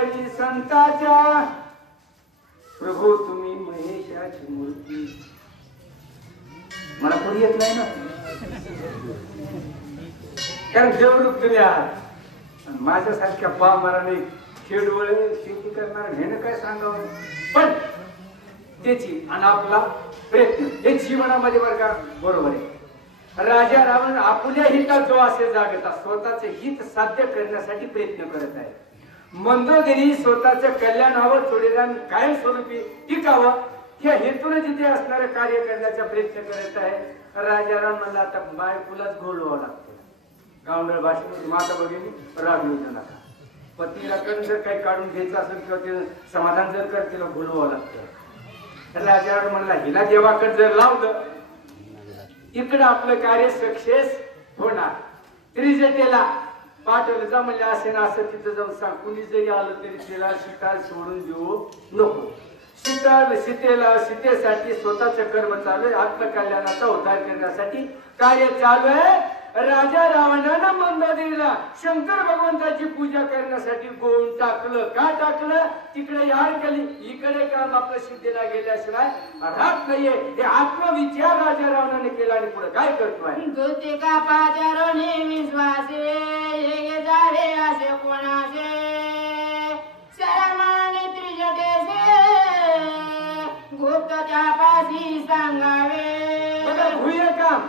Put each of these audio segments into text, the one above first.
कळी संताच्या प्रभू तुम्ही महेशाची मूर्ती. मला कोणी येत नाही ना, कारण देवरूप तुम्ही आहात. माझ्यासारख्या पामराने खेडवळे शेती करणार हे काय सांगावं, पण त्याची आणि आपला प्रयत्न हे जीवनामध्ये बरं का बरोबर आहे. राजा रावण आपल्या हितात जो असे जागता स्वतःचे हित साध्य करण्यासाठी प्रयत्न करत आहे. मंदोदरी स्वतःचं कल्याण हवं, चोडीदान कायमस्वरूपी टिकावं या हेतून जिथे असणारे कार्य करण्याचा प्रयत्न करत आहे. राजा राम म्हणला आता बायकोलाच घोळवावं लागतं. गावंढळ भाषेमध्ये माता भगिनी राग येऊ नका. पत्नीला करून जर काही काढून घ्यायचं असेल किंवा ते समाधान जर कर तिला घोळवावं लागतं. राजा म्हणला हिला देवाकडे जर लावलं इकडं आपलं कार्य सक्सेस होणार. त्रिजटेला पाठवलं जा म्हणजे असे ना असं तिथं जाऊन सांग. कुणी जरी आलं तरी तिला सीता सोडून देऊ नको. सीतेसाठी स्वतःचं कर्म चालू आहे. आत्मकल्याणाचा उद्धार करण्यासाठी कार्य चालू आहे. राजा रावणानं मंदोदरीला शंकर भगवंताची पूजा करण्यासाठी गोवून टाकलं. का टाकलं? तिकडे यार केली, इकडे काम आपलं सिद्धीला गेल्याशिवाय राहत नाहीये. हे आत्मविचार राजा रावणाने केला आणि पुढे काय करतोय. गोते का पाचारोने विश्वासे हे जावे असे कोणाचे शरमाने त्रिजटेसे गुप्त त्यापाशी सांगावे. बघा भूय काम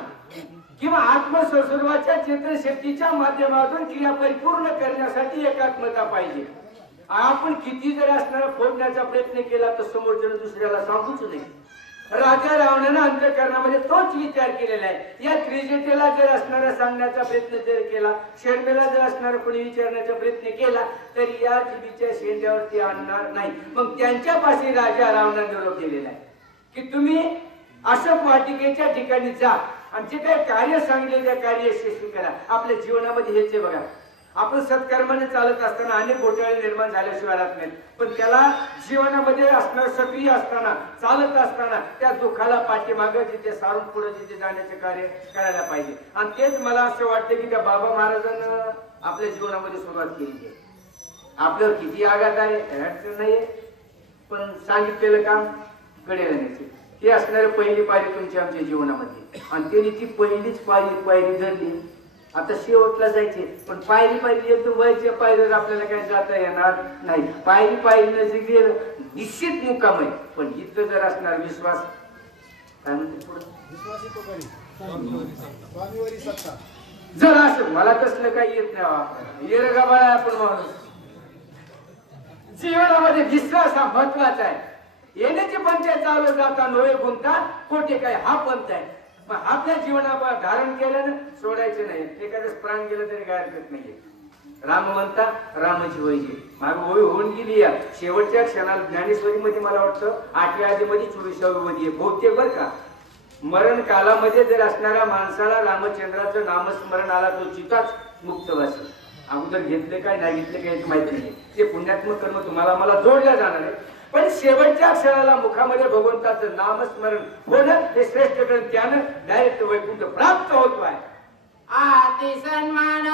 किंवा आत्मसंसर्वाच्या चेतनशक्तीच्या माध्यमातून क्रिया परिपूर्ण करण्यासाठी एकात्मता पाहिजे. आपण किती जरी असणारा फोडण्याचा प्रयत्न केला तर समोरच्यानं दुसऱ्याला सांगूच नाही. राजा रावणानं अंतःकरणामध्ये तोच विचार केलेला आहे. या त्रिजटेला जर असणारा सांगण्याचा प्रयत्न जर केला, शर्मेला जर असणारा कोणी विचारण्याचा प्रयत्न केला तरी या जीवीच्या शेंड्यावरती आणणार नाही. मग त्यांच्यापाशी राजा रावणाने निरोप केलेला आहे की तुम्ही अशोक वाटिकेच्या ठिकाणी जा आणि जे काही कार्य सांगितले त्या कार्य यशस्वी करा. आपल्या जीवनामध्ये हेच आहे बघा. आपण सत्कर्माने चालत असताना अनेक घोटाळे निर्माण झाल्याशिवाय राहत नाहीत. पण त्याला जीवनामध्ये असणार सक्रिय असताना चालत असताना त्या दुःखाला पाठीमागे जिथे सारून पुढे जिथे जाण्याचे कार्य करायला पाहिजे. आणि तेच मला असं वाटतं की त्या बाबा महाराजांना आपल्या जीवनामध्ये सुरुवात केली आहे. आपल्यावर किती आघात आहे अडचण नाहीये, पण सांगितलेलं काम कडेला न्यायचे हे असणारे पहिली पायरी तुमच्या आमच्या जीवनामध्ये. आणि त्यांनी ती पहिलीच पायरी धरली. आता शेवटला जायचे पण पायरी एकदम व्हायच्या पायरीवर आपल्याला काही जाता येणार नाही. पायरीनं जे गेलं निश्चित मुक्काम आहे. पण इथं जर असणार विश्वास काय म्हणते पुढे जर असं मला तसलं काही येत नाही. येरगा बाळा आपण माणूस जीवनामध्ये विश्वास हा महत्वाचा आहे. येण्याची पंचायत चालू जाता नोळे गुंता कोठे काय हा पंथ आहे. पण आपल्या जीवनावर धारण केलं सोडायचं नाही. एखादं प्राण गेलं तरी काय हरकत नाहीये. राम म्हणता रामाची वैजी माग होय होऊन गेली. या शेवटच्या क्षणाला ज्ञानेश्वरी मध्ये मला वाटतं 8व्या अध्यायामध्ये 24व्या मध्ये बहुतेक बरं का मरण कालामध्ये जर असणाऱ्या माणसाला रामचंद्राचं नामस्मरण आला तो चिताच मुक्तवासी. अगोदर घेतले काय नाही घेतले काय माहिती नाही. ते पुण्यात्मक कर्म तुम्हाला मला जोडल्या जाणार आहे. पण शेवटच्या क्षणाला मुखामध्ये भगवंताचं नामस्मरण होणं हे श्रेष्ठ ग्रंथ त्यानं डायरेक्ट वैकुंठ प्राप्त होतो आहे. आती सन्मान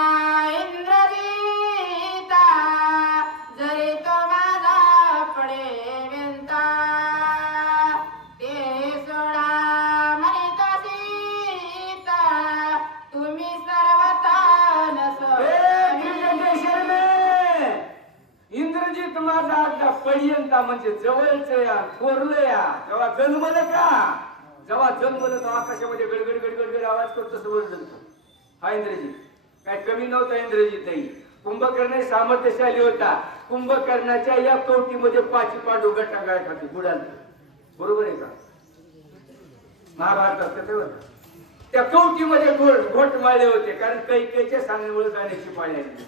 इंद्रजीता जरी तो माझा पडे वेंता ते सोडा म्हणिता सीता तुम्ही सर्वता इंद्रजीत माझा आता पर्यंता म्हणजे जवळच या थोरलं या. जेव्हा जन्मलं तर आकाशामध्ये गडगड गडगड गड आवाज करतो समोर जणतो. हा इंद्रजीत काय कमी नव्हता. इंद्रजीतही कुंभकर्ण सामर्थ्यशाली होता. कुंभकर्णाच्या या कवटीमध्ये पाची पांडू गट्टा गाय खाते बुडाल. बरोबर आहे का? महाभारतात कसं होतं त्या कवटीमध्ये घोट माळले होते. कारण कैकेयीच्या सांगण्यामुळे जाण्याची पाळी आली.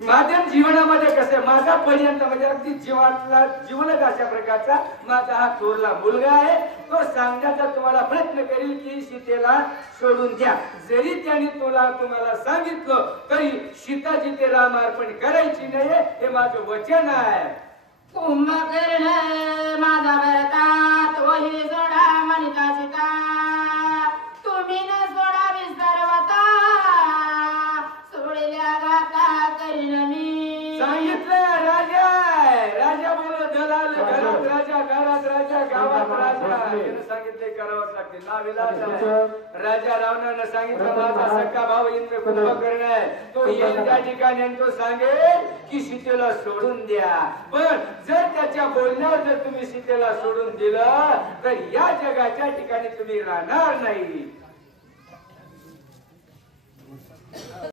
माझ्या जीवनामध्ये कसं माझा पर्यंत म्हणजे अगदी जीवनच अशा प्रकारचा माझा हा थोरला मुलगा आहे. तो सांगण्याचा तुम्हाला प्रयत्न करेल की सीतेला सोडून द्या. जरी त्याने तुम्हाला सांगितलं तरी सीता जिथे राम अर्पण करायची नाही हे माझं वचन आहे. कुंभकर्ण माझा भरता तोही सोडा म्हणता सीता तुम्ही न सोडावी सर्वता सोडल्या गाता करीन मी. सांगितलं राज त्यानं सांगितले करावंच लागते नाविलाज आहे. राजा रावणानं सांगितलं माझा सख्खा भाऊ इंद्र कुंभकर्ण आहे, तो येईल त्या ठिकाणी आणि तो सांगेल की सीतेला सोडून द्या. पण जर त्याच्या बोलण्यावर जर तुम्ही सीतेला सोडून दिलं तर या जगाच्या ठिकाणी तुम्ही राहणार नाही.